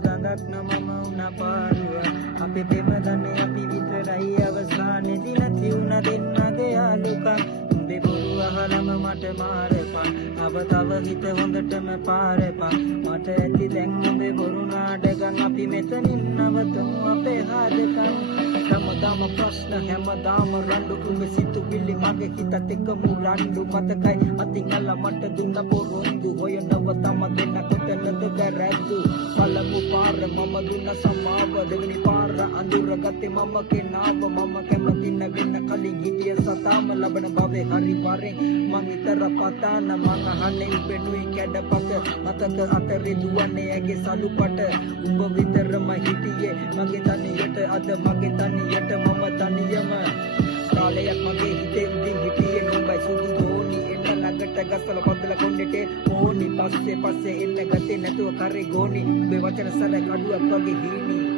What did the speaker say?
ගඟක් නමම වුණා පාරුවා අපි දෙම දන්නේ අපි විතරයි අවසානයේදී නැති වුණ දෙන්නගේ යාළුකම් උඹේ බොරු අහලම මට මාරපන් තව හිත හොඳටම පාරපන් මට ඇති දැන් උඹේ බොරු නාඩගම් අපි මෙතනින් නවතමු අපේ හදකම් හැමදාම ප්‍රශ්න හැමදාම රණ්ඩු උඹ සිතුවිලි මගේ හිතත් එක්ක මුරණ්ඩු මතකයි අතින් අල්ල මට දුන්න පොරොන්දු හොයනව තම දෙන්න කොතනද කරද්දු පළමු පාර මම දුන්න සමාව දෙවෙනි පාර අඳුර ගත්තේ මම කෙනාව මම කැමති නැවෙන්න කලින් හිටිය සතාම ලබන භවයේ හරි පාරෙන් මං විතර පතාන මං අහන්නේ උඹෙනුයි කැඩපත අතත අතරේ දුවන්නේ ඇගේ සලුපට උඹ විතරම හිටියේ මගේ තනියට අද මගේ තනියට මම තනියම කාලයක් මගේ හිතේ උඩින් හිටියේ නුඹයි සුදු දෝනි එන්න ළඟට ගස්සල පොදල කොණ්ඩේ ඕනි පස්සේ එන්න ගත්තේ නැතුව කරේ ගෝනි උඹේ වචන සල කඩුවක් වගේ හීනි